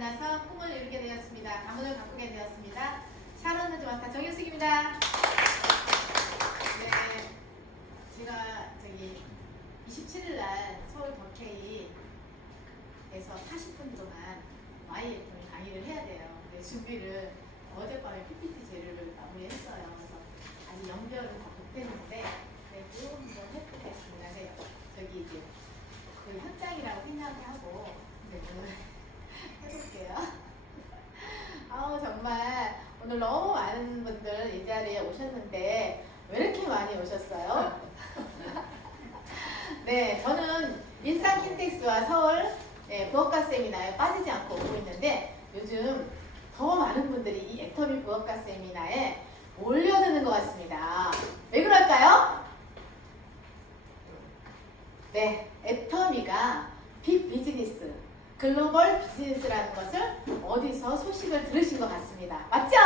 만나서 꿈을 이루게 되었습니다. 가문을 바꾸게 되었습니다. 샤론 마스터 정윤숙입니다. 네, 제가 27일 날 서울 더케이에서 40분 동안 YFM 강의를 해야 돼요. 근데 준비를 어젯밤에 PPT 재료를 마무리했어요. 그래서 아직 연결은 다 못했는데 그래도 한번 해보겠습니다. 네, 저기 이제 그 현장이라고 생각하고 해볼게요. 아우 정말 오늘 너무 많은 분들 이 자리에 오셨는데 왜 이렇게 많이 오셨어요? 네, 저는 일산 킨텍스와 서울 부업가 세미나에 빠지지 않고 오고 있는데 요즘 더 많은 분들이 이 애터미 부업가 세미나에 몰려드는 것 같습니다. 왜 그럴까요? 네, 애터미가 빅 비즈니스, 글로벌 비즈니스라는 것을 어디서 소식을 들으신 것 같습니다. 맞죠?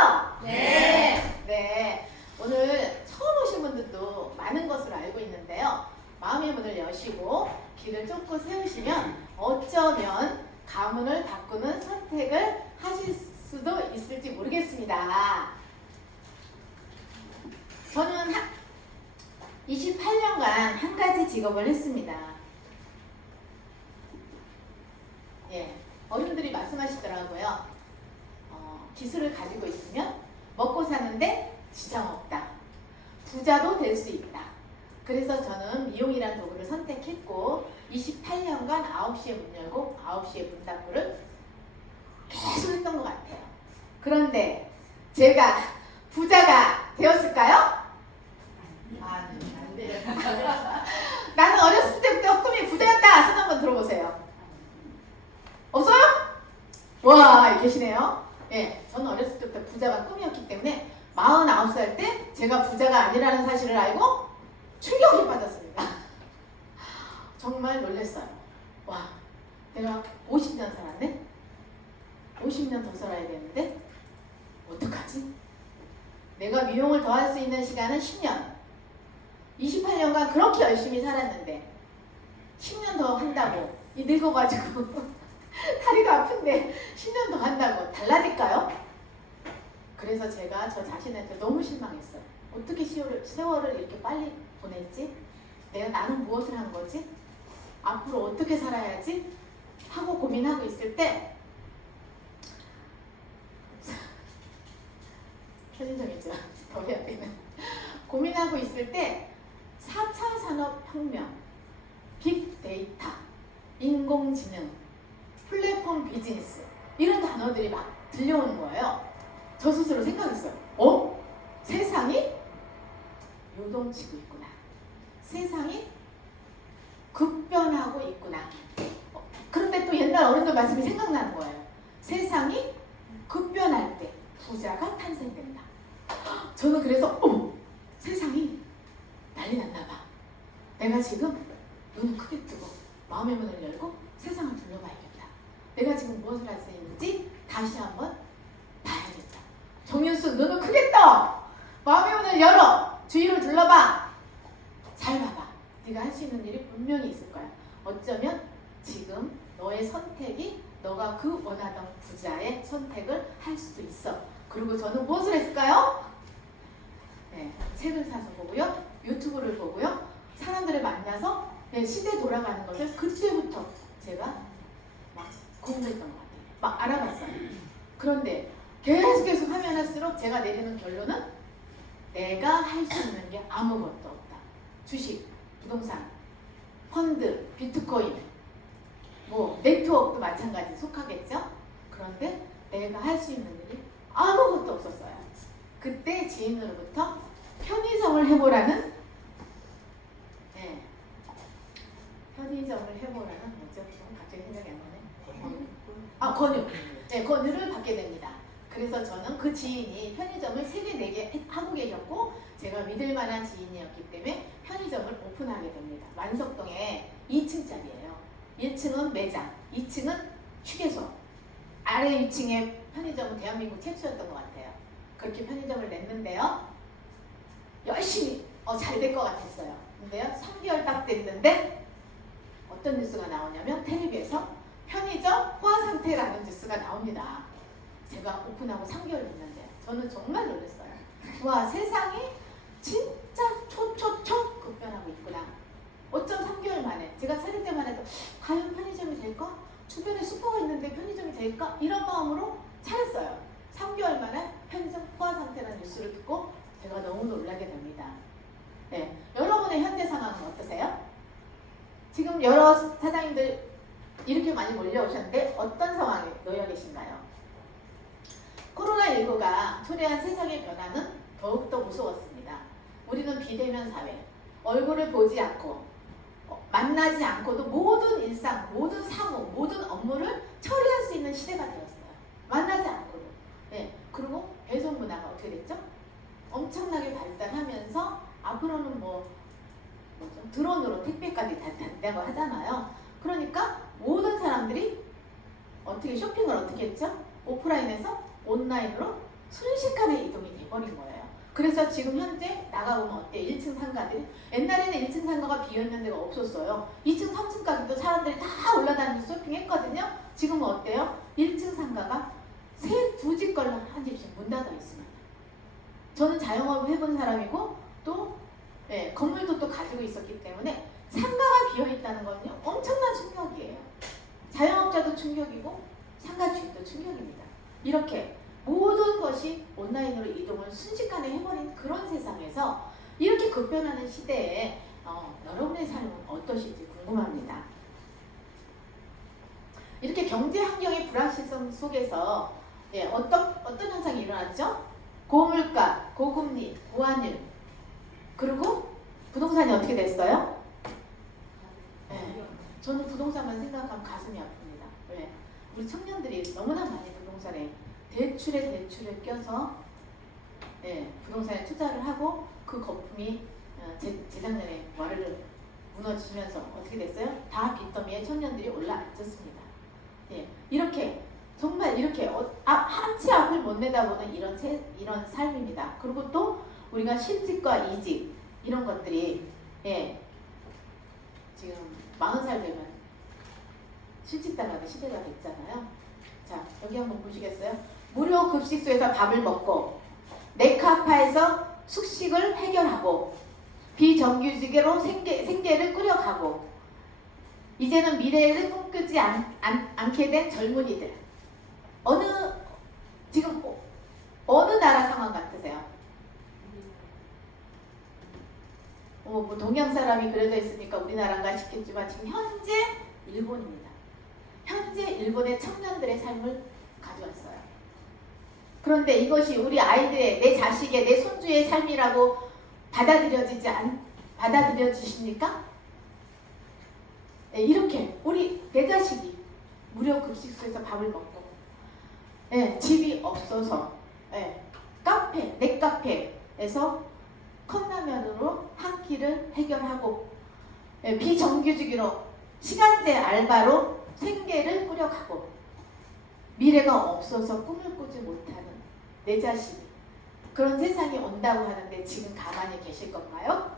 네. 네. 오늘 처음 오신 분들도 많은 것을 알고 있는데요. 마음의 문을 여시고 길을 쫓고 세우시면 어쩌면 가문을 바꾸는 선택을 하실 수도 있을지 모르겠습니다. 저는 28년간 한 가지 직업을 했습니다. 어른들이 말씀하시더라고요. 기술을 가지고 있으면 먹고 사는데 지장 없다. 부자도 될 수 있다. 그래서 저는 미용이라는 도구를 선택했고 28년간 9시에 문 열고 9시에 문 닫고를 계속 했던 것 같아요. 그런데 제가 부자가 되었을까요? 안 돼요. 나는 어렸을 때부터 꿈이 부자였다. 손 한번 들어보세요. 없어요? 와, 계시네요. 네, 저는 어렸을 때부터 부자가 꿈이었기 때문에 49살 때 제가 부자가 아니라는 사실을 알고 충격에 빠졌습니다. 정말 놀랐어요. 와, 내가 50년 살았네? 50년 더 살아야 되는데 어떡하지? 내가 미용을 더 할 수 있는 시간은 10년. 28년간 그렇게 열심히 살았는데 10년 더 한다고 이 늙어가지고 다리가 아픈데 10년 더 한다고 달라질까요? 그래서 제가 저 자신한테 너무 실망했어요. 어떻게 세월을 이렇게 빨리 보냈지? 나는 무엇을 한 거지? 앞으로 어떻게 살아야지? 하고 고민하고 있을 때 편의점이죠. 더 해야 되는. 고민하고 있을 때 4차 산업혁명, 빅데이터, 인공지능, 플랫폼 비즈니스 이런 단어들이 막 들려오는 거예요. 저 스스로 생각했어요. 세상이 요동치고 있구나. 세상이 급변하고 있구나. 그런데 또 옛날 어른들 말씀이 생각나는 거예요. 세상이 급변할 때 부자가 탄생된다. 저는 그래서 세상이 난리 났나 봐. 내가 지금 눈을 크게 뜨고 마음의 문을 열고 세상을 둘러봐야겠다. 내가 지금 무엇을 할 수 있는지 다시 한번 봐야겠다. 정윤수 눈을 크게 떠. 마음의 문을 열어. 주위를 둘러봐. 잘 봐봐. 네가 할 수 있는 일이 분명히 있을 거야. 어쩌면 지금 너의 선택이 너가 그 원하던 부자의 선택을 할 수도 있어. 그리고 저는 무엇을 했을까요? 네, 책을 사서 보고요. 유튜브를 보고요. 사람들을 만나서 시대 돌아가는 것을 그때부터 제가 막 공부했던 것 같아요. 막 알아봤어요. 그런데 계속 하면 할수록 제가 내리는 결론은 내가 할 수 있는 게 아무것도 없다. 주식, 부동산, 펀드, 비트코인, 네트워크도 마찬가지 속하겠죠? 그런데 내가 할 수 있는 일이 아무것도 없었어요. 그때 지인으로부터 편의점을 해보라는 편의점을 해보라는 뭐죠? 갑자기 생각이 안 나네. 권유. 네, 권유를 받게 됩니다. 그래서 저는 그 지인이 편의점을 3개, 4개 하고 계셨고 제가 믿을 만한 지인이었기 때문에 편의점을 오픈하게 됩니다. 만석동에 2층짜리예요. 1층은 매장, 2층은 휴게소. 아래 2층에 편의점은 대한민국 최초였던 것 같아요. 그렇게 편의점을 냈는데요. 열심히 잘 될 것 같았어요. 근데요, 3개월 딱 됐는데 어떤 뉴스가 나오냐면 텔레비에서 편의점 포화 상태라는 뉴스가 나옵니다. 나옵니다. 제가 오픈하고 3개월 됐는데 저는 정말 놀랐어요. 와, 세상이 진짜 초초초 급변하고 있구나. 어쩜 3개월 만에 제가 차릴 때만 해도 과연 편의점이 될까? 주변에 슈퍼가 있는데 편의점이 될까? 이런 마음으로 차렸어요. 3개월 만에 편의점 포화 상태라는 뉴스를 듣고 제가 너무 놀라게 됩니다. 네, 여러분의 현재 상황은 어떠세요? 지금 여러 사장님들 이렇게 많이 몰려오셨는데 어떤 상황에 놓여 계신가요? 코로나19가 초래한 세상의 변화는 더욱더 무서웠습니다. 우리는 비대면 사회, 얼굴을 보지 않고 만나지 않고도 모든 일상, 모든 사무, 모든 업무를 처리할 수 있는 시대가 되었어요. 만나지 않고도. 네. 그리고 배송 문화가 어떻게 됐죠? 엄청나게 발달하면서 앞으로는 뭐죠? 드론으로 택배까지 다 된다고 하잖아요. 그러니까 모든 사람들이 어떻게 쇼핑을 어떻게 했죠? 오프라인에서 온라인으로 순식간에 이동이 돼버린 거예요. 그래서 지금 현재 나가보면 어때요? 1층 상가들이 옛날에는 1층 상가가 비어있는 데가 없었어요. 2층, 3층까지도 사람들이 다 올라다니면서 쇼핑했거든요. 지금은 어때요? 1층 상가가 두 집 걸로 한 집씩 문 닫아 있습니다. 저는 자영업을 해본 사람이고 또 네, 건물도 또 가지고 있었기 때문에 상가가 비어있다는 건요 엄청난 충격이에요. 자영업자도 충격이고 상가 주인도 충격입니다. 이렇게 모든 것이 온라인으로 이동을 순식간에 해버린 그런 세상에서 이렇게 급변하는 시대에 여러분의 삶은 어떠신지 궁금합니다. 이렇게 경제 환경의 불확실성 속에서 어떤 현상이 일어났죠? 고물가, 고금리, 고환율, 그리고 부동산이 어떻게 됐어요? 네, 저는 부동산만 생각하면 가슴이 아픕니다. 왜? 우리 청년들이 너무나 많이 부동산에 대출에 껴서 부동산에 투자를 하고 그 거품이 재작년에 와르르 무너지면서 어떻게 됐어요? 다 빚더미에 청년들이 올라앉았습니다. 이렇게 정말 이렇게 한치 앞을 못 내다보는 이런 삶입니다. 그리고 또 우리가 실직과 이직 이런 것들이 지금 40살 되면 실직당하는 시대가 됐잖아요. 자, 여기 한번 보시겠어요? 무료 급식소에서 밥을 먹고 네카파에서 숙식을 해결하고 비정규직으로 생계를 꾸려가고 이제는 미래를 꿈꾸지 않게 된 젊은이들 지금 어느 나라 상황 같으세요? 뭐 동양 사람이 그려져 있으니까 우리나라인가 싶겠지만 지금 현재 일본입니다. 현재 일본의 청년들의 삶을 가져왔어요. 그런데 이것이 우리 아이들의, 내 자식의, 내 손주의 삶이라고 받아들여지십니까? 이렇게 내 자식이 무료 급식소에서 밥을 먹고 집이 없어서 넷카페에서 컵라면으로 한 끼를 해결하고 비정규직으로 시간제 알바로 생계를 꾸려가고 미래가 없어서 꿈을 꾸지 못하는 내 자식이 그런 세상이 온다고 하는데 지금 가만히 계실 건가요?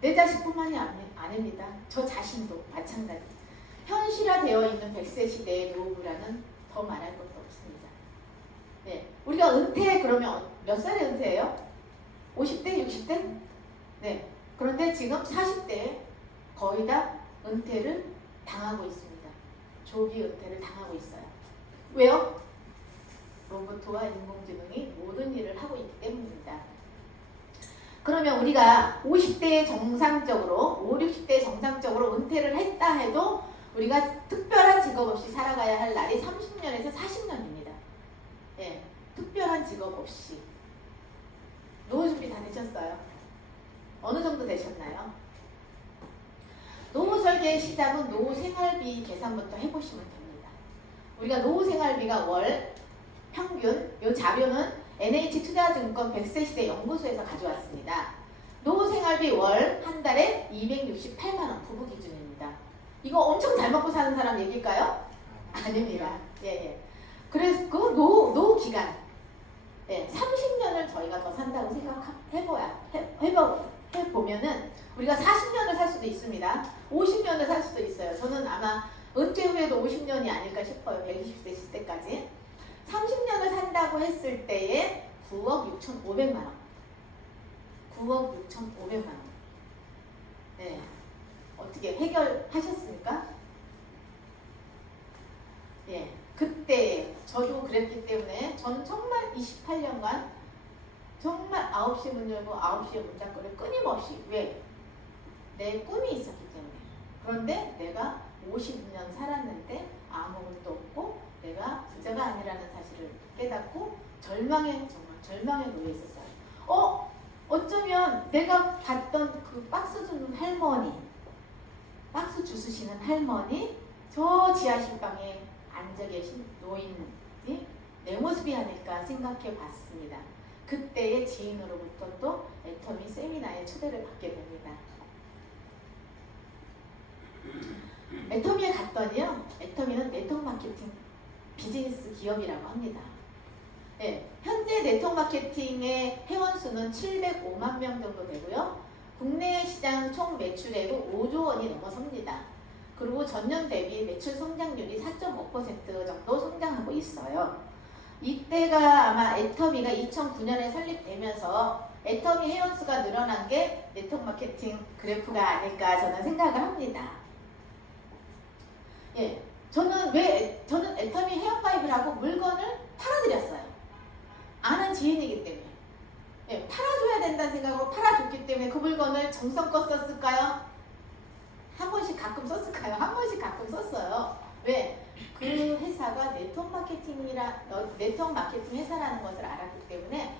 내 자식뿐만이 아닙니다. 저 자신도 마찬가지. 현실화되어 있는 100세 시대의 노후라는 더 말할 것도 없습니다. 우리가 은퇴 그러면 몇 살에 은퇴해요? 50대? 60대? 그런데 지금 40대에 거의 다 은퇴를 당하고 있습니다. 조기 은퇴를 당하고 있어요. 왜요? 로봇과 인공지능이 모든 일을 하고 있기 때문입니다. 그러면 우리가 50대에 정상적으로, 60대에 정상적으로 은퇴를 했다 해도 우리가 특별한 직업 없이 살아가야 할 날이 30년에서 40년입니다. 특별한 직업 없이. 노후 준비 다 되셨어요? 어느 정도 되셨나요? 노후 설계의 시작은 노후 생활비 계산부터 해보시면 됩니다. 우리가 노후 생활비가 월 평균, 이 자료는 NH투자증권 100세 시대 연구소에서 가져왔습니다. 노후 생활비 월 한 달에 268만원 부부 기준입니다. 이거 엄청 잘 먹고 사는 사람 얘기일까요? 아닙니다. 그래서 그 노후 기간 30년을 저희가 더 산다고 생각해보면은 우리가 40년을 살 수도 있습니다. 50년을 살 수도 있어요. 저는 아마 은퇴 후에도 50년이 아닐까 싶어요. 120세 실 때까지. 30년을 산다고 했을 때에 9억 6,500만 원. 9억 6,500만 원. 네. 어떻게 해결하셨습니까? 예. 그때 저도 그랬기 때문에 저는 정말 28년간 정말 9시에 문 열고 9시에 문 닫고를 끊임없이 왜? 내 꿈이 있었기 때문에. 그런데 내가 50년 살았는데 아무것도 없고 내가 부자가 아니라는 사실을 깨닫고 정말 절망에 놓여 있었어요. 어쩌면 내가 봤던 그 박스 주는 할머니, 박스 주스시는 할머니, 저 지하실방에 앉아 계신 노인이 내 모습이 아닐까 생각해 봤습니다. 그때의 지인으로부터 또 애터미 세미나에 초대를 받게 됩니다. 애터미에 갔더니요, 애터미는 네트워크 마케팅 비즈니스 기업이라고 합니다. 네, 현재 네트워크 마케팅의 회원 수는 705만 명 정도 되고요. 국내 시장 총 매출액은 5조 원이 넘어섭니다. 그리고 전년 대비 매출 성장률이 4.5% 정도 성장하고 있어요. 이때가 아마 애터미가 2009년에 설립되면서 애터미 회원수가 늘어난 게 네트워크 마케팅 그래프가 아닐까 저는 생각을 합니다. 예, 저는 애터미 회원가입을 하고 물건을 팔아드렸어요. 아는 지인이기 때문에. 예, 팔아줘야 된다는 생각으로 팔아줬기 때문에 그 물건을 정성껏 썼을까요? 한 번씩 가끔 썼을까요? 한 번씩 가끔 썼어요. 왜? 그 회사가 네트워크 마케팅 회사라는 것을 알았기 때문에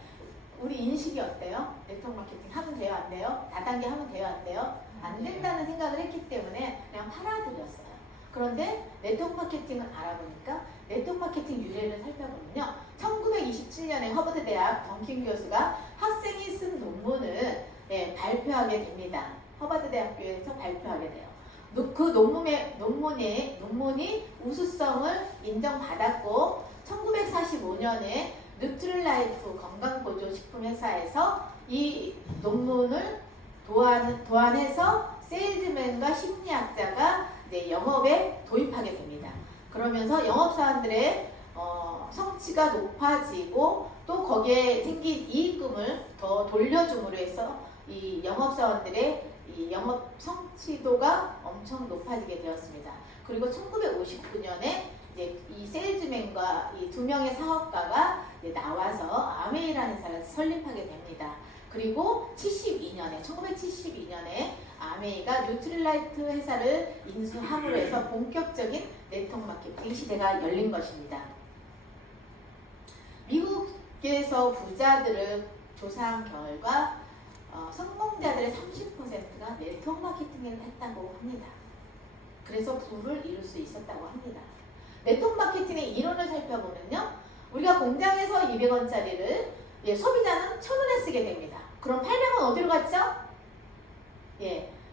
우리 인식이 어때요? 네트워크 마케팅 하면 돼요? 안 돼요? 다단계 하면 돼요? 안 돼요? 안 된다는 생각을 했기 때문에 그냥 팔아드렸어요. 그런데 네트워크 마케팅을 알아보니까 네트워크 마케팅 유래를 살펴보면요. 1927년에 허버드 대학 던킨 교수가 학생이 쓴 논문을 발표하게 됩니다. 허버드 대학교에서 발표하게 돼요. 그 논문이 우수성을 인정받았고 1945년에 뉴트릴라이프 건강보조식품회사에서 이 논문을 도안해서 세일즈맨과 심리학자가 이제 영업에 도입하게 됩니다. 그러면서 영업사원들의 성취가 높아지고 또 거기에 생긴 이익금을 더 돌려줌으로 해서 이 영업사원들의 이 영업 성취도가 엄청 높아지게 되었습니다. 그리고 1959년에 이제 이 세일즈맨과 이 두 명의 사업가가 이제 나와서 아메이라는 회사를 설립하게 됩니다. 그리고 1972년에 아메이가 뉴트릴라이트 회사를 인수함으로 해서 본격적인 네트워크 마케팅 시대가 열린 것입니다. 미국에서 부자들을 조사한 결과 성공자들의 30%가 네트워크 마케팅을 했다고 합니다. 그래서 부를 이룰 수 있었다고 합니다. 네트워크 마케팅의 이론을 살펴보면요. 우리가 공장에서 200원짜리를 소비자는 1,000원에 쓰게 됩니다. 그럼 800원 어디로 갔죠?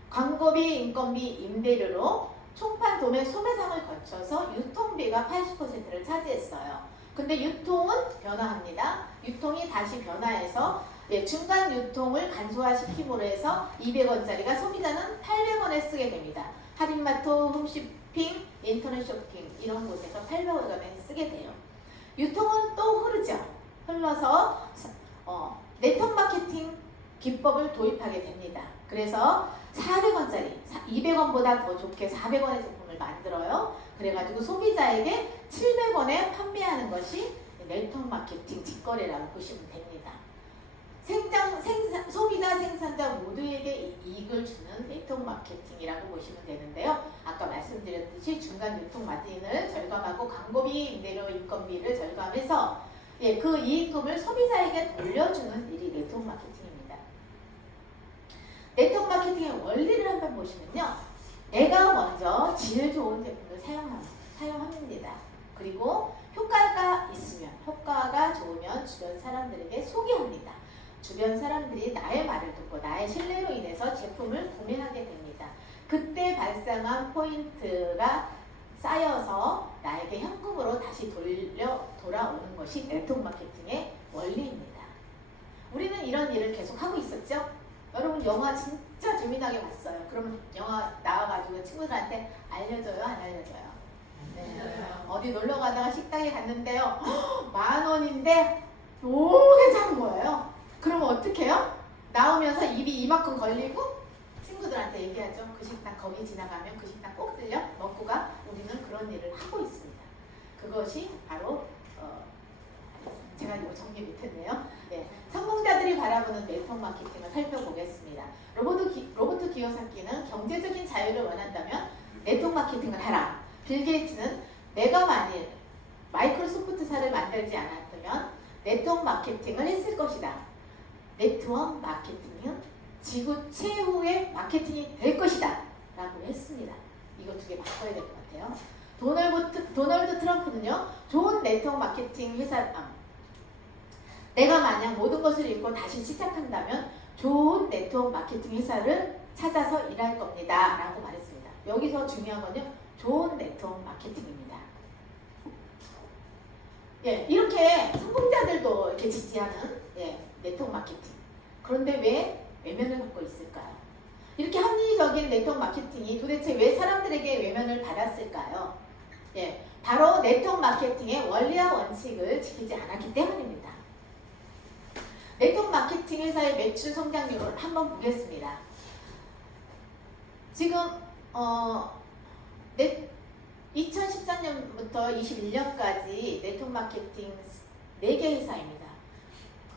광고비, 인건비, 임대료로 총판 도매 소매상을 거쳐서 유통비가 80%를 차지했어요. 근데 유통은 변화합니다. 유통이 다시 변화해서 중간 유통을 간소화시킴으로 해서 200원짜리가 소비자는 800원에 쓰게 됩니다. 할인마트, 홈쇼핑, 인터넷 쇼핑 이런 곳에서 800원에 쓰게 돼요. 유통은 또 흐르죠. 흘러서 네트워크 마케팅 기법을 도입하게 됩니다. 그래서 400원짜리, 200원보다 더 좋게 400원의 제품을 만들어요. 그래가지고 소비자에게 700원에 판매하는 것이 네트워크 마케팅 직거래라고 보시면 됩니다. 소비자, 생산자 모두에게 이익을 주는 네트워크 마케팅이라고 보시면 되는데요. 아까 말씀드렸듯이 중간 유통 마진을 절감하고 광고비, 임대료, 인건비를 절감해서 그 이익금을 소비자에게 돌려주는 일이 네트워크 마케팅입니다. 네트워크 마케팅의 원리를 한번 보시면요. 내가 먼저 질 좋은 제품을 사용합니다. 그리고 효과가 있으면, 효과가 좋으면 주변 사람들에게 소개합니다. 주변 사람들이 나의 말을 듣고 나의 신뢰로 인해서 제품을 구매하게 됩니다. 그때 발생한 포인트가 쌓여서 나에게 현금으로 다시 돌아오는 것이 네트워크 마케팅의 원리입니다. 우리는 이런 일을 계속 하고 있었죠? 여러분 영화 진짜 재미나게 봤어요. 그러면 영화 나와가지고 친구들한테 알려줘요? 안 알려줘요? 네. 어디 놀러 가다가 식당에 갔는데요. 10,000원인데 너무 괜찮은 거예요. 그러면 어떻게 해요? 나오면서 입이 이만큼 걸리고 친구들한테 얘기하죠. 그 식당 거기 지나가면 그 식당 꼭 들려 먹고 가. 우리는 그런 일을 하고 있습니다. 그것이 바로 제가 이거 정리 못했네요. 네, 성공자들이 바라보는 네트워크 마케팅을 살펴보겠습니다. 로버트 기요사키는 경제적인 자유를 원한다면 네트워크 마케팅을 하라. 빌 게이츠는 내가 만일 마이크로소프트사를 만들지 않았다면 네트워크 마케팅을 했을 것이다. 네트워크 마케팅은 지구 최후의 마케팅이 될 것이다. 라고 했습니다. 이거 두 개 바꿔야 될 것 같아요. 도널드 트럼프는요. 좋은 네트워크 마케팅 회사 내가 만약 모든 것을 잃고 다시 시작한다면 좋은 네트워크 마케팅 회사를 찾아서 일할 겁니다. 라고 말했습니다. 여기서 중요한 건요. 좋은 네트워크 마케팅입니다. 예, 이렇게 성공자들도 이렇게 지지하는 네트워크 마케팅. 그런데 왜 외면을 받고 있을까요? 이렇게 합리적인 네트워크 마케팅이 도대체 왜 사람들에게 외면을 받았을까요? 예, 바로 네트워크 마케팅의 원리와 원칙을 지키지 않았기 때문입니다. 네트워크 마케팅 회사의 매출 성장률을 한번 보겠습니다. 지금 2013년부터 21년까지 네트워크 마케팅 4개 회사입니다.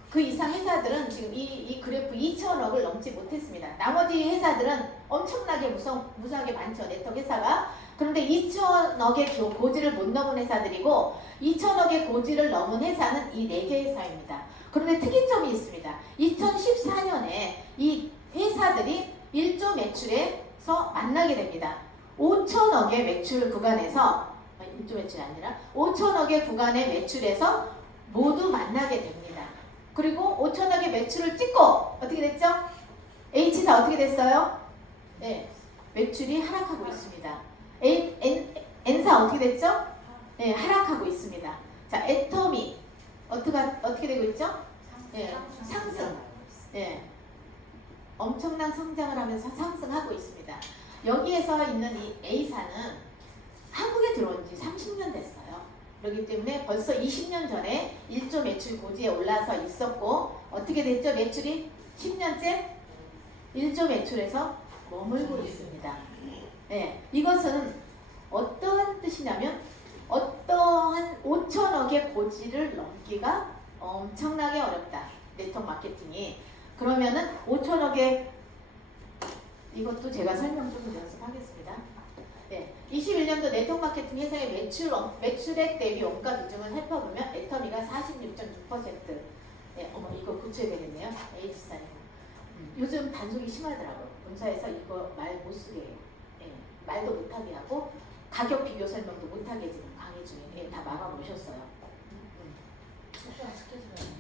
그 이상 회사들은 지금 이 그래프 2천억을 넘지 못했습니다. 나머지 회사들은 엄청나게 무수하게 많죠. 네트워크 회사가. 그런데 2천억의 고지를 못 넘은 회사들이고 2천억의 고지를 넘은 회사는 이 4개 회사입니다. 그런데 특이점이 있습니다. 2014년에 이 회사들이 1조 매출에서 만나게 됩니다. 5천억의 매출 구간에서 1조 매출이 아니라 5천억의 구간의 매출에서 모두 만나게 됩니다. 그리고 5천억의 매출을 찍고 어떻게 됐죠? H사 어떻게 됐어요? 네, 매출이 하락하고 있습니다. N사 어떻게 됐죠? 네, 하락하고 있습니다. 자, 애터미 어떻게 되고 있죠? 네, 상승. 네, 엄청난 성장을 하면서 상승하고 있습니다. 여기에서 있는 이 A사는 한국에 들어온 지 30년 됐어요. 그렇기 때문에 벌써 20년 전에 1조 매출 고지에 올라서 있었고 어떻게 됐죠? 매출이 10년째 1조 매출에서 머물고 있습니다. 네, 이것은 어떠한 뜻이냐면 어떠한 5천억의 고지를 넘기가 엄청나게 어렵다. 네트워크 마케팅이. 그러면은 5천억의 이것도 제가 설명 좀 연습하겠습니다. 네, 21년도 네트워크 마케팅 회사의 매출액 대비 원가 비중을 살펴보면 애터미가 46.6%. 네, 어머 이거 고쳐야 되겠네요. H사님. 요즘 단속이 심하더라고요. 본사에서 이거 말 못 쓰게 해요. 네, 말도 못하게 하고 가격 비교 설명도 못하게 지금 강의 중에 다 막아 놓으셨어요. 소소한 스케줄은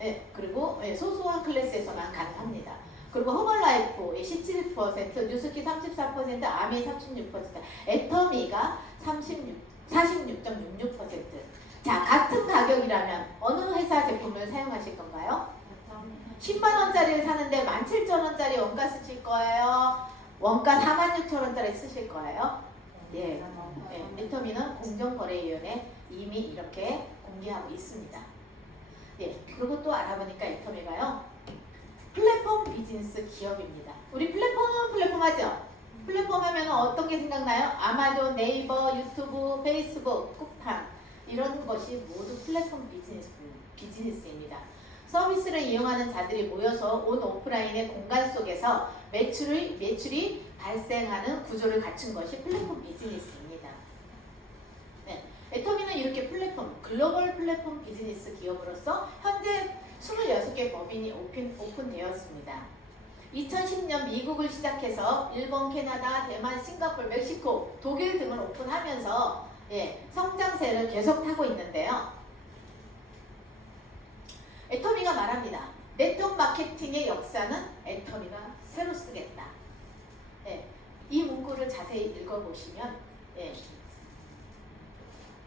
네, 그리고 소소한 클래스에서만 가능합니다. 그리고 허벌라이프 17%, 뉴스키 34%, 아메 36%, 애터미가 46.66%. 자, 같은 가격이라면 어느 회사 제품을 사용하실 건가요? 10만 원짜리를 사는데 17,000원짜리 원가 쓰실 거예요? 원가 46,000원짜리 쓰실 거예요? 예. 애터미는 공정거래위원회 이미 이렇게 공개하고 있습니다. 예. 그리고 또 알아보니까 애터미가요. 플랫폼 비즈니스 기업입니다. 우리 플랫폼 하죠? 플랫폼 하면 어떤 게 생각나요? 아마존, 네이버, 유튜브, 페이스북, 쿠팡 이런 것이 모두 플랫폼 비즈니스입니다. 서비스를 이용하는 자들이 모여서 온 오프라인의 공간 속에서 매출이 발생하는 구조를 갖춘 것이 플랫폼 비즈니스입니다. 네, 애터미는 이렇게 글로벌 플랫폼 비즈니스 기업으로서 현재 26개 법인이 오픈되었습니다. 2010년 미국을 시작해서 일본, 캐나다, 대만, 싱가포르, 멕시코, 독일 등을 오픈하면서 성장세를 계속 타고 있는데요. 애터미가 말합니다. 네트워크 마케팅의 역사는 애터미가 새로 쓰겠다. 이 문구를 자세히 읽어보시면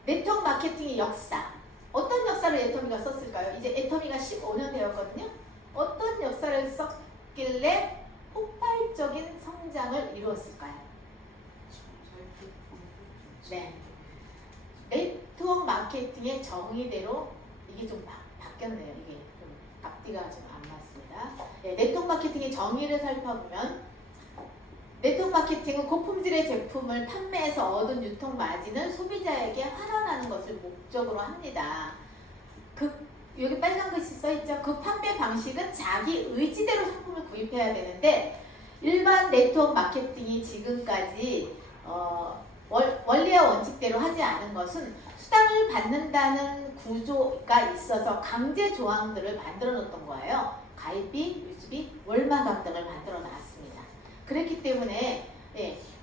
네트워크 마케팅의 역사 어떤 역사를 애터미가 썼을까요? 이제 애터미가 15년 되었거든요. 어떤 역사를 했길래 폭발적인 성장을 이루었을까요? 네. 네트워크 마케팅의 정의대로 이게 좀 바뀌었네요. 이게 좀 앞뒤가 좀 안 맞습니다. 네, 네트워크 마케팅의 정의를 살펴보면 네트워크 마케팅은 고품질의 제품을 판매해서 얻은 유통 마진을 소비자에게 환원하는 것을 목적으로 합니다. 여기 빨간 글씨 써있죠? 그 판매 방식은 자기 의지대로 상품을 구입해야 되는데 일반 네트워크 마케팅이 지금까지 원리와 원칙대로 하지 않은 것은 수당을 받는다는 구조가 있어서 강제 조항들을 만들어 놓았던 거예요. 가입비, 유지비, 월마감 등을 만들어 놨습니다. 그렇기 때문에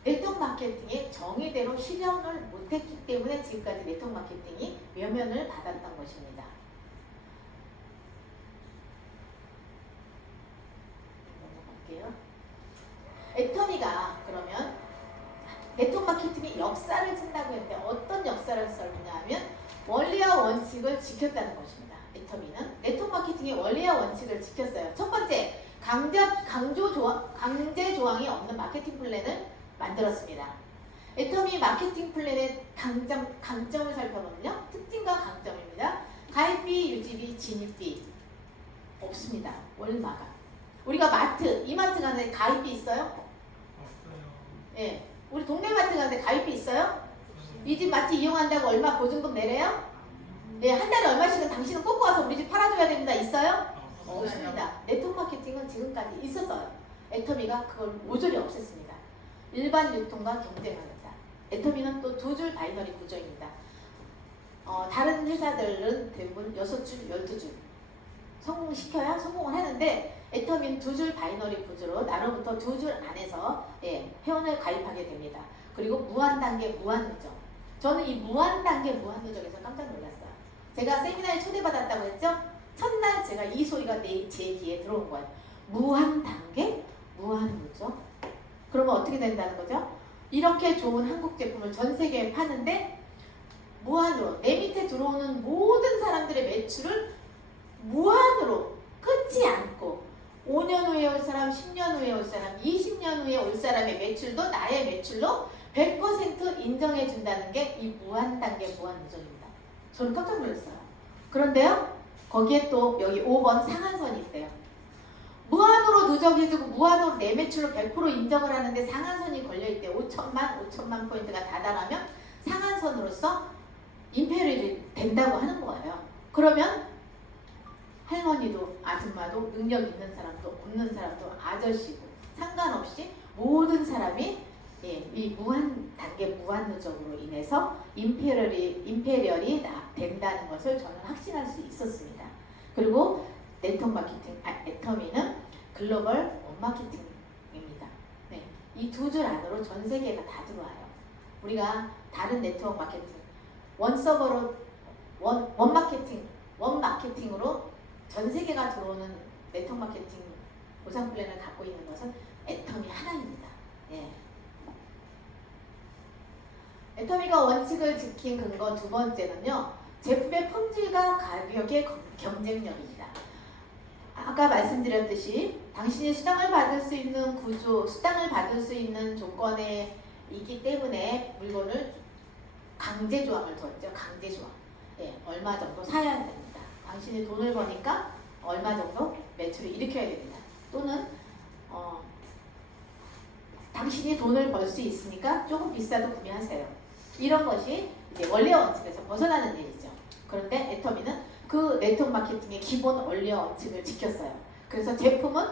네트워크 마케팅의 정의대로 실현을 못했기 때문에 지금까지 네트워크 마케팅이 외면을 받았던 것입니다. 넘어갈게요. 애터미가 그러면 네트워크 마케팅의 역사를 쓴다고 했는데 어떤 역사를 썼냐 하면 원리와 원칙을 지켰다는 것입니다. 애터미는 네트워크 마케팅의 원리와 원칙을 지켰어요. 첫 번째, 강제 조항이 없는 마케팅 플랜을 만들었습니다. 애터미 마케팅 플랜의 강점을 살펴보면요. 특징과 강점입니다. 가입비, 유지비, 진입비 없습니다. 월마감. 우리가 이마트 가는데 가입비 있어요? 없어요. 예. 우리 동네 마트 가는데 가입비 있어요? 이 집 마트 이용한다고 얼마 보증금 내래요? 예, 한 달에 얼마씩은 당신은 꽂고 와서 우리 집 팔아줘야 됩니다. 있어요? 없습니다. 네트워크 마케팅은 지금까지 있었어요. 애터미가 그걸 모조리 없앴습니다. 일반 유통과 경쟁합니다. 애터미는 또 2줄 바이너리 구조입니다. 다른 회사들은 대부분 6줄, 12줄 성공시켜야 성공을 하는데 애터미는 2줄 바이너리 구조로 나로부터 2줄 안에서 회원을 가입하게 됩니다. 그리고 무한단계, 무한누적. 저는 이 무한단계, 무한누적에서 깜짝 놀랐어요. 제가 세미나에 초대받았다고 했죠? 첫날 제가 이 소리가 제 귀에 들어온 거예요. 무한단계, 무한누적. 그러면 어떻게 된다는 거죠? 이렇게 좋은 한국 제품을 전 세계에 파는데 무한으로 내 밑에 들어오는 모든 사람들의 매출을 무한으로 끊지 않고 5년 후에 올 사람, 10년 후에 올 사람, 20년 후에 올 사람의 매출도 나의 매출로 100% 인정해준다는 게 이 무한단계 무한누적입니다. 저는 깜짝 놀랐어요. 그런데요, 거기에 또 여기 5번 상한선이 있대요. 무한으로 누적해주고 무한으로 내 매출로 100% 인정을 하는데 상한선이 걸려있대요. 5천만 포인트가 다달하면 상한선으로서 임페리얼이 된다고 하는 거예요. 그러면 할머니도 아줌마도 능력 있는 사람도 없는 사람도 아저씨고 상관없이 모든 사람이 이 무한 단계 무한 누적으로 인해서 임페리얼이 된다는 것을 저는 확신할 수 있었습니다. 그리고 네트워크 마케팅, 애터미는 글로벌 원마케팅입니다. 네, 이 2줄 안으로 전 세계가 다 들어와요. 우리가 다른 네트워크 마케팅, 원서버로 원마케팅으로 전 세계가 들어오는 네트워크 마케팅 보상 플랜을 갖고 있는 것은 애터미 하나입니다. 애터미가 원칙을 지킨 근거 2번째는요. 제품의 품질과 가격의 경쟁력입니다. 아까 말씀드렸듯이 당신이 수당을 받을 수 있는 조건에 있기 때문에 물건을 강제 조항을 뒀죠. 강제 조항. 얼마 정도 사야 됩니다. 당신이 돈을 버니까 얼마 정도 매출을 일으켜야 됩니다. 또는 당신이 돈을 벌 수 있으니까 조금 비싸도 구매하세요. 이런 것이 이제 원리와 원칙에서 벗어나는 일이죠. 그런데 애터미는 그 네트워크 마케팅의 기본 원리와 원칙을 지켰어요. 그래서 제품은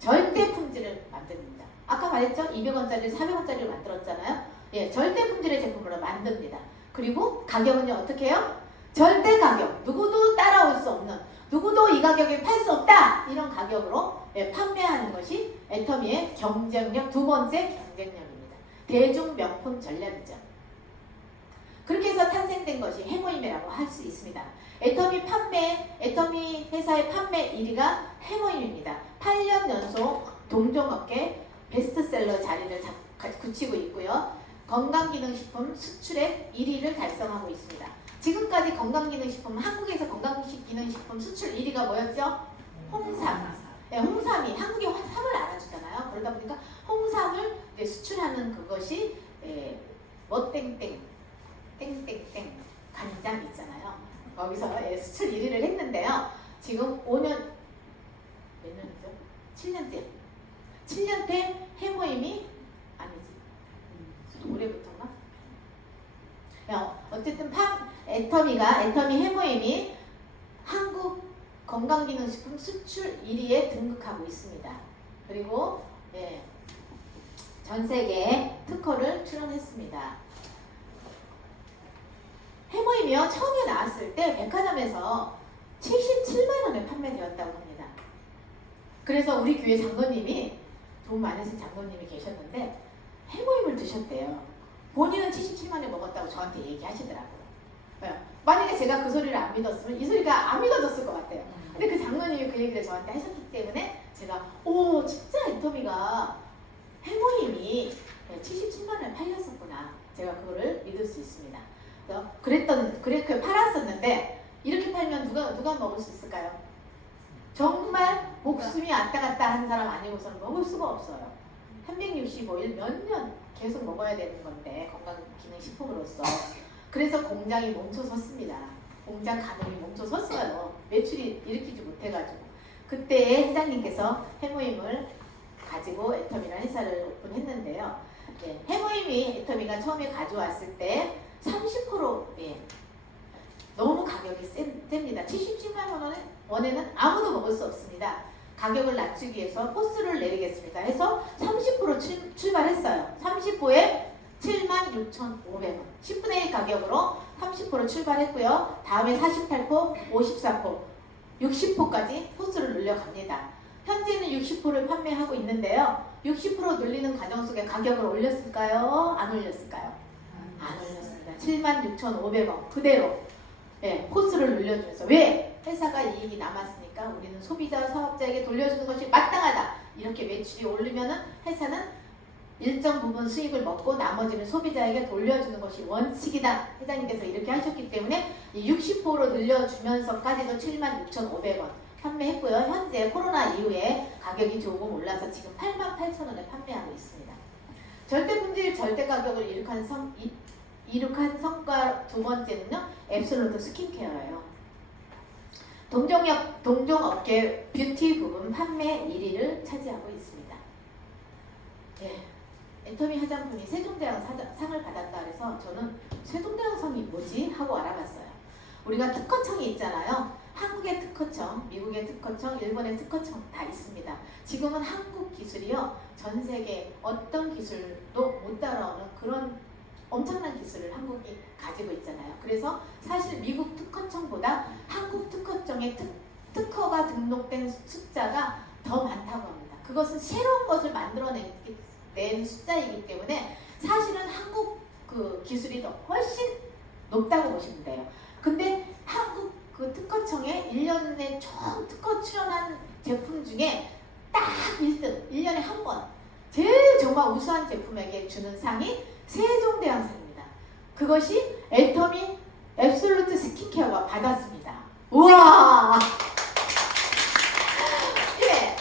절대 품질을 만듭니다. 아까 말했죠? 200원짜리, 400원짜리를 만들었잖아요. 절대 품질의 제품으로 만듭니다. 그리고 가격은요, 어떻게 해요? 절대 가격, 누구도 따라올 수 없는, 누구도 이 가격에 팔 수 없다! 이런 가격으로 판매하는 것이 애터미의 경쟁력, 2번째 경쟁력입니다. 대중 명품 전략이죠. 그렇게 해서 탄생된 것이 해모임이라고 할 수 있습니다. 애터미 회사의 판매 1위가 해모임입니다. 8년 연속 동종업계 베스트셀러 자리를 굳히고 있고요. 건강기능식품 수출액 1위를 달성하고 있습니다. 지금까지 건강기능식품, 한국에서 건강기능식품 수출 1위가 뭐였죠? 홍삼. 네, 홍삼이 한국이 삼을 알아주잖아요. 그러다 보니까 홍삼을 이제 수출하는 그것이 땡땡 간장 있잖아요. 거기서 수출 1위를 했는데요. 지금 5년 몇 년이죠? 7년째. 7년째 해모임이 아니지. 올해부터인가? 어쨌든 애터미 해모임이 한국 건강기능식품 수출 1위에 등극하고 있습니다. 그리고 전 세계 특허를 출원했습니다. 해모임이요 처음에 나왔을 때 백화점에서 77만 원에 판매되었다고 합니다. 그래서 우리 교회 장로님이 돈 많으신 장로님이 계셨는데 해모임을 드셨대요. 본인은 77만 원에 먹었다고 저한테 얘기하시더라고요. 만약에 제가 그 소리를 안 믿었으면 이 소리가 안 믿어졌을 것 같아요. 근데 그 장로님이 그 얘기를 저한테 하셨기 때문에 제가 진짜 애터미가 해모임이 77만 원에 팔렸었구나. 제가 그거를 믿을 수 있습니다. 그렇게 팔았었는데 이렇게 팔면 누가 먹을 수 있을까요? 정말 목숨이 왔다 갔다 하는 사람 아니고서는 먹을 수가 없어요. 365일 몇 년 계속 먹어야 되는 건데 건강기능식품으로서. 그래서 공장이 멈춰섰습니다. 공장 가동이 멈춰섰어요. 매출이 일으키지 못해가지고. 그때 회장님께서 해모임을 가지고 애터미라는 회사를 오픈했는데요. 해모임이 애터미가 처음에 가져왔을 때 30% 너무 가격이 셉니다. 77만 원에는 아무도 먹을 수 없습니다. 가격을 낮추기 위해서 코스를 내리겠습니다. 해서 30% 출발했어요. 30포에 76,500원. 10분의 1 가격으로 30% 출발했고요. 다음에 48포, 54포, 60포까지 포스를 늘려갑니다. 현재는 60포를 판매하고 있는데요. 60% 늘리는 과정 속에 가격을 올렸을까요? 안 올렸을까요? 안 올렸습니다. 76,500원 그대로 포스를 늘려주면서 왜? 회사가 이익이 남았으니까 우리는 소비자, 사업자에게 돌려주는 것이 마땅하다. 이렇게 매출이 오르면은 회사는 일정 부분 수익을 먹고 나머지는 소비자에게 돌려주는 것이 원칙이다. 회장님께서 이렇게 하셨기 때문에 60%로 늘려주면서까지도 76,500원 판매했고요. 현재 코로나 이후에 가격이 조금 올라서 지금 88,000원에 판매하고 있습니다. 절대품질 절대가격을 이룩한 성과 두 번째는요. 앱솔루트 스킨케어예요. 동종업계 뷰티 부분 판매 1위를 차지하고 있습니다. 애터미 화장품이 세종대왕 상을 받았다 그래서 저는 세종대왕 상이 뭐지? 하고 알아봤어요. 우리가 특허청이 있잖아요. 한국의 특허청, 미국의 특허청, 일본의 특허청 다 있습니다. 지금은 한국 기술이요. 전 세계 어떤 기술도 못 따라오는 그런 엄청난 기술을 한국이 가지고 있잖아요. 그래서 사실 미국 특허청보다 한국 특허청의 특허가 등록된 숫자가 더 많다고 합니다. 그것은 새로운 것을 만들어낸 숫자이기 때문에 사실은 한국 그 기술이 더 훨씬 높다고 보시면 돼요. 근데 한국 그 특허청에 1년에 총 특허 출연한 제품 중에 딱 1등, 1년에 한 번 제일 정말 우수한 제품에게 주는 상이 세종대왕상입니다. 그것이 애터미 앱솔루트 스킨케어가 받았습니다. 우와!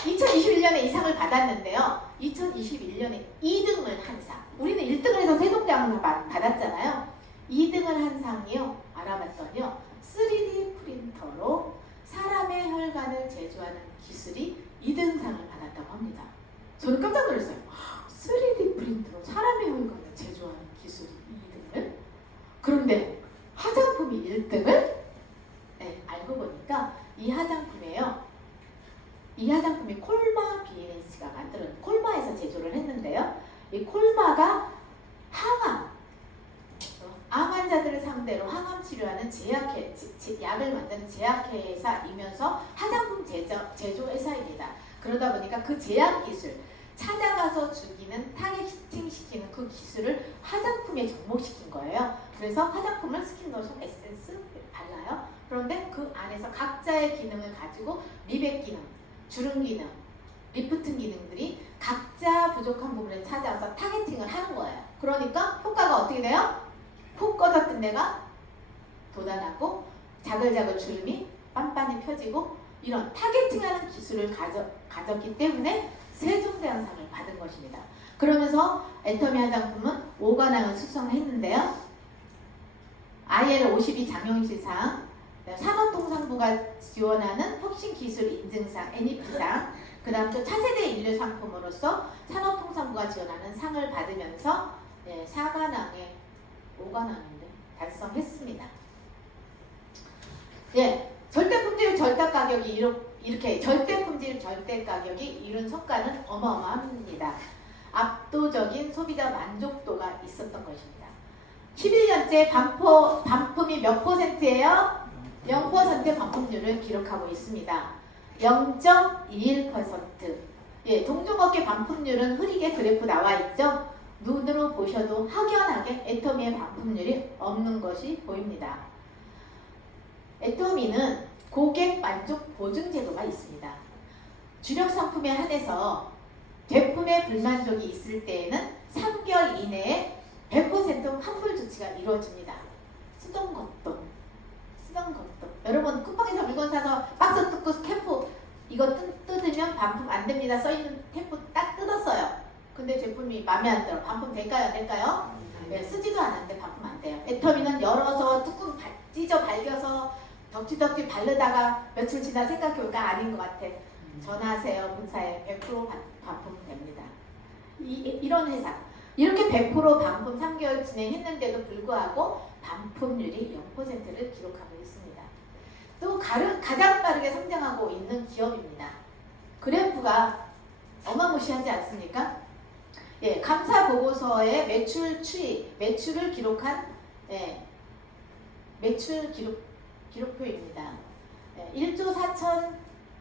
2021년에 이 상을 받았는데요. 2021년에 2등을 한 상. 우리는 1등을 해서 세종대왕을 받았잖아요. 2등을 한 상이요. 알아봤더니요. 3D 프린터로 사람의 혈관을 제조하는 기술이 2등상을 받았다고 합니다. 저는 깜짝 놀랐어요. 3D 프린터로 사람의 혈관을 제조하는 기술이 2등을? 그런데 화장품이 1등을? 알고 보니까 이 화장품이 콜마 BNC가 만든 콜마에서 제조를 했는데요. 이 콜마가 암 환자들을 상대로 항암 치료하는 약을 만드는 제약회사이면서 화장품 제조 회사입니다. 그러다 보니까 그 제약 기술, 찾아가서 죽이는 타겟팅시키는 그 기술을 화장품에 접목시킨 거예요. 그래서 화장품을 스킨로션, 에센스 발라요. 그런데 그 안에서 각자의 기능을 가지고 미백 기능, 주름 기능, 리프팅 기능들이 각자 부족한 부분을 찾아서 타겟팅을 하는 거예요. 그러니까 효과가 어떻게 돼요? 푹 꺼졌던 데가 돋아나고 자글자글 주름이 빤빤히 펴지고 이런 타겟팅하는 기술을 가졌기 때문에 세종대왕상을 받은 것입니다. 그러면서 애터미 화장품은 5관왕을 수상했는데요. IL 52 장영실상, 산업통상부가 지원하는 혁신기술인증상 NEP상, 그 다음 또 차세대 인류 상품으로서 산업통상부가 지원하는 상을 받으면서 4관왕에 5관왕인데 달성했습니다. 예, 절대품질 절대가격이 이렇게 절대품질 절대가격이 이룬 성과는 어마어마합니다. 압도적인 소비자 만족도가 있었던 것입니다. 11년째 반품이 몇 %예요? 0% 반품률을 기록하고 있습니다. 0.21%. 예, 동종업계 반품률은 흐리게 그래프 나와 있죠? 눈으로 보셔도 확연하게 애터미의 반품률이 없는 것이 보입니다. 애터미는 고객 만족 보증 제도가 있습니다. 주력 상품에 한해서 제품의 불만족이 있을 때에는 3개월 이내에 100% 환불 조치가 이루어집니다. 쓰던 것도. 여러분 쿠팡에서 물건 사서 박스 뜯고 스탬프 이거 뜯으면 반품 안 됩니다. 써있는 템프 딱 뜯었어요. 근데 제품이 마음에 안 들어. 반품 될까요? 안 될까요? 네, 쓰지도 않았는데 반품 안 돼요. 애터미는 열어서 뚜껑 찢어 발겨서 덕지덕지 바르다가 며칠 지나 생각해보니까 아닌 것 같아. 전화하세요. 본사에 100% 반품됩니다. 이런 회사. 이렇게 100% 반품 3개월 진행했는데도 불구하고 반품률이 0%를 기록하고 있습니다. 또 가장 빠르게 성장하고 있는 기업입니다. 그래프가 어마무시하지 않습니까? 예, 감사 보고서의 매출 추이, 매출을 기록한 매출 기록표입니다. 1조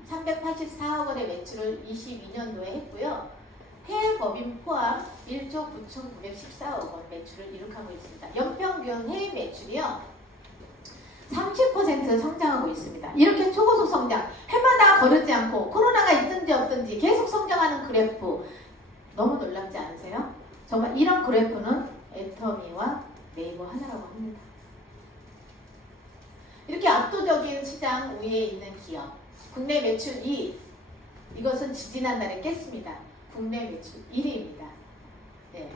4,384억 원의 매출을 22년도에 했고요. 해외 법인 포함 1조 9,914억 원 매출을 이룩하고 있습니다. 연평균 해외 매출이요 30% 성장하고 있습니다. 이렇게 초고속 성장, 해마다 거르지 않고 코로나가 있든지 없든지 계속 성장하는 그래프 너무 놀랍지 않으세요? 정말 이런 그래프는 애터미와 네이버 하나라고 합니다. 이렇게 압도적인 시장 우위에 있는 기업, 국내 매출 2위, 이것은 지지난달에 깼습니다. 국내 매출 1위입니다. 네,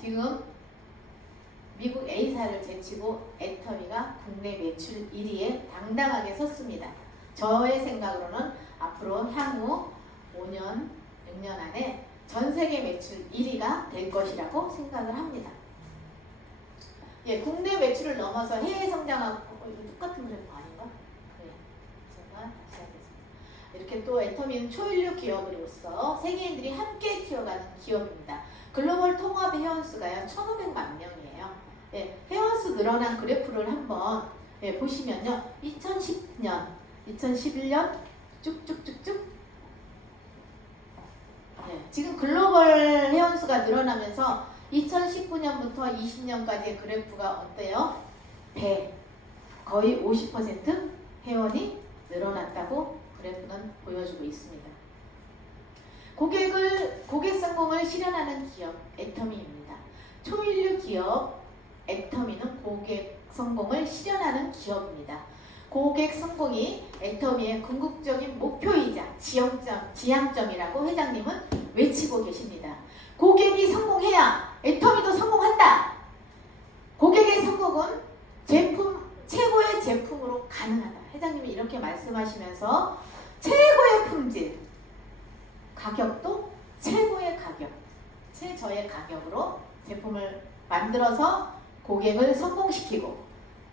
지금 미국 A사를 제치고 애터미가 국내 매출 1위에 당당하게 섰습니다. 저의 생각으로는 앞으로 향후 5년, 6년 안에 전 세계 매출 1위가 될 것이라고 생각을 합니다. 예, 국내 매출을 넘어서 해외 성장하고 이거 똑같은 그래프 아닌가? 네, 제가 다시 하겠습니다. 이렇게 또 애터미는 초인류 기업으로서 세계인들이 함께 키워가는 기업입니다. 글로벌 통합 회원수가요 1,500만 명이에요. 예, 회원수 늘어난 그래프를 한번 보시면요, 2010년, 2011년 쭉쭉쭉쭉. 지금 글로벌 회원수가 늘어나면서 2019년부터 20년까지의 그래프가 어때요? 거의 50% 회원이 늘어났다고 그래프는 보여주고 있습니다. 고객 성공을 실현하는 기업 애터미입니다. 초인류 기업 애터미는 고객 성공을 실현하는 기업입니다. 고객 성공이 애터미의 궁극적인 목표이자 지향점이라고 회장님은 외치고 계십니다. 고객이 성공해야 애터미도 성공한다. 고객의 성공은 최고의 제품으로 가능하다. 회장님이 이렇게 말씀하시면서 최고의 품질, 가격도 최고의 가격, 최저의 가격으로 제품을 만들어서 고객을 성공시키고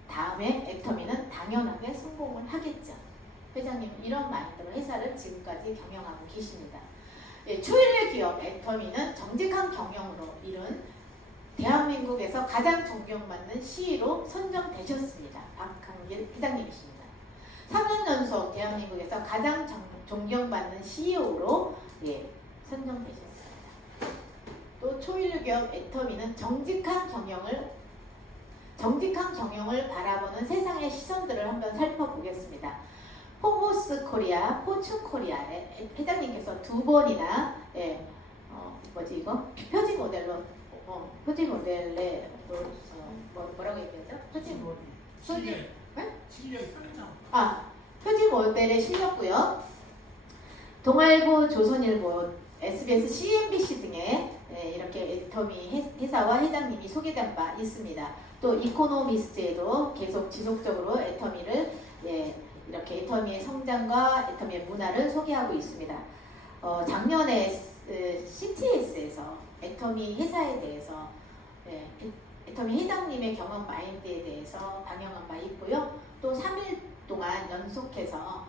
다음에 애터미는 당연하게 성공을 하겠죠. 회장님은 이런 마인드로 회사를 지금까지 경영하고 계십니다. 초인류 기업 애터미는 정직한 경영으로 이룬 대한민국에서 가장 존경받는 CEO로 선정되셨습니다. 박한길 회장님이십니다. 3년 연속 대한민국에서 가장 존경받는 CEO로 선정되셨습니다. 또 초인류 기업 애터미는 정직한 경영을 바라보는 세상의 시선들을 한번 살펴보겠습니다. 포브스 코리아, 포춘 코리아의 회장님께서 2번이나 표지 모델로 표지 모델에 뭐라고 얘기하죠? 표지 모델. 7년 네? 7년 상장. 표지 모델에 실렸고요. 동아일보, 조선일보, SBS, CNBC 등에 이렇게 애터미 회사와 회장님이 소개된 바 있습니다. 또 이코노미스트에도 계속 지속적으로 애터미를 이렇게 애터미의 성장과 애터미의 문화를 소개하고 있습니다. 작년에 CTS에서 애터미 회사에 대해서 애터미 회장님의 경험 마인드에 대해서 방영한 바 있고요. 또 3일 동안 연속해서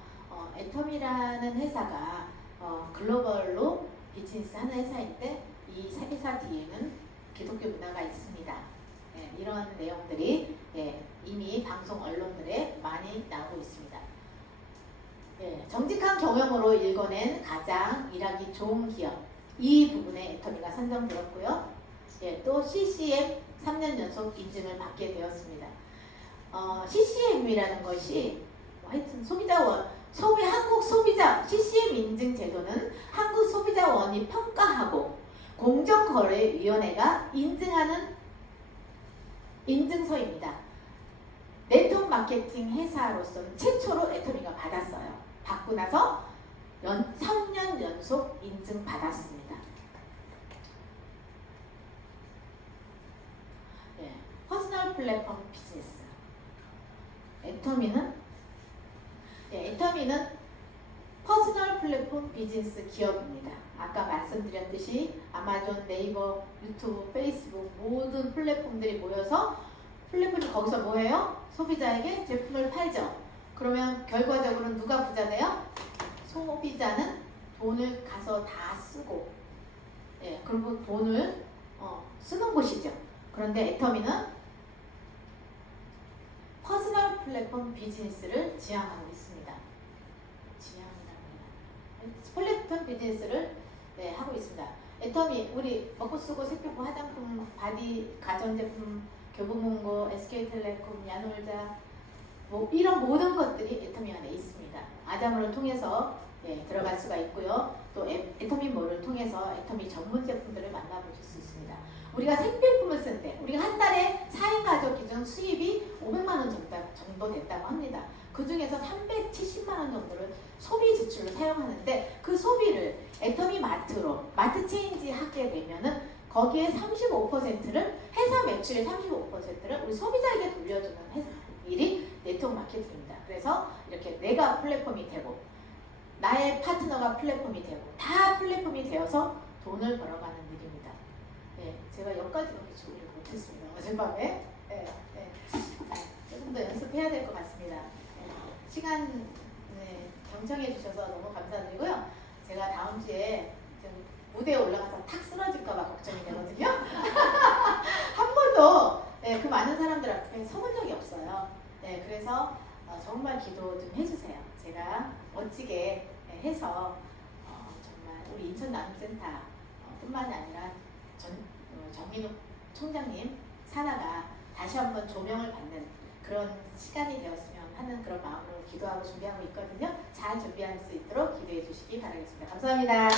애터미라는 회사가 글로벌로 비즈니스 하는 회사인데 이 회사 뒤에는 기독교 문화가 있습니다. 이런 내용들이 이미 방송 언론들에 많이 나오고 있습니다. 정직한 경영으로 일궈낸 가장 일하기 좋은 기업, 이 부분에 애터미가 선정되었고요. 또 CCM 3년 연속 인증을 받게 되었습니다. CCM이라는 것이 하여튼 한국 소비자 CCM 인증 제도는 한국 소비자원이 평가하고 공정거래위원회가 인증하는 인증서입니다. 네트워크 마케팅 회사로서는 최초로 애터미가 받았어요. 받고 나서 3년 연속 인증 받았습니다. 퍼스널 플랫폼 비즈니스. 애터미는 퍼스널 플랫폼 비즈니스 기업입니다. 아까 말씀드렸듯이 아마존, 네이버, 유튜브, 페이스북 모든 플랫폼들이 모여서 플랫폼이 거기서 뭐예요? 소비자에게 제품을 팔죠. 그러면 결과적으로 누가 부자 돼요? 소비자는 돈을 가서 다 쓰고 그리고 돈을 쓰는 곳이죠. 그런데 애터미는 퍼스널 플랫폼 비즈니스를 지향하고 있습니다. 플랫폼 비즈니스를 하고 있습니다. 애터미 우리 먹고 쓰고 색조고 화장품, 바디, 가전제품, 교보문고, SK텔레콤, 야놀자 뭐 이런 모든 것들이 애터미 안에 있습니다. 아자몰을 통해서 들어갈 수가 있고요. 또 애터미몰을 통해서 애터미 전문 제품들을 만나보실 수 있습니다. 우리가 생필품을 쓸 때 우리가 한 달에 4인 가족 기준 수입이 500만 원 정도 됐다고 합니다. 그 중에서 370만 원 정도를 소비 지출로 사용하는데 그 소비를 애터미 마트 체인지 하게 되면은 거기에 35%를 회사 매출의 35%를 우리 소비자에게 돌려주는 일이 네트워크 마케팅입니다. 그래서 이렇게 내가 플랫폼이 되고 나의 파트너가 플랫폼이 되고 다 플랫폼이 되어서 돈을 벌어가는 일입니다. 제가 여기까지밖에 준비를 못했습니다. 어젯밤에 조금 더 연습해야 될 것 같습니다. 시간 경청해 주셔서 너무 감사드리고요. 제가 다음 주에 좀 무대에 올라가서 탁 쓰러질까봐 걱정이 되거든요. 한 번도 그 많은 사람들 앞에 서본 적이 없어요. 그래서 정말 기도 좀 해주세요. 제가 멋지게 해서 정말 우리 인천 나눔센터 뿐만이 아니라 정민욱 총장님 산하가 다시 한번 조명을 받는 그런 시간이 되었으면 하는 그런 마음으로 기도하고 준비하고 있거든요. 잘 준비할 수 있도록 기도해 주시기 바라겠습니다. 감사합니다.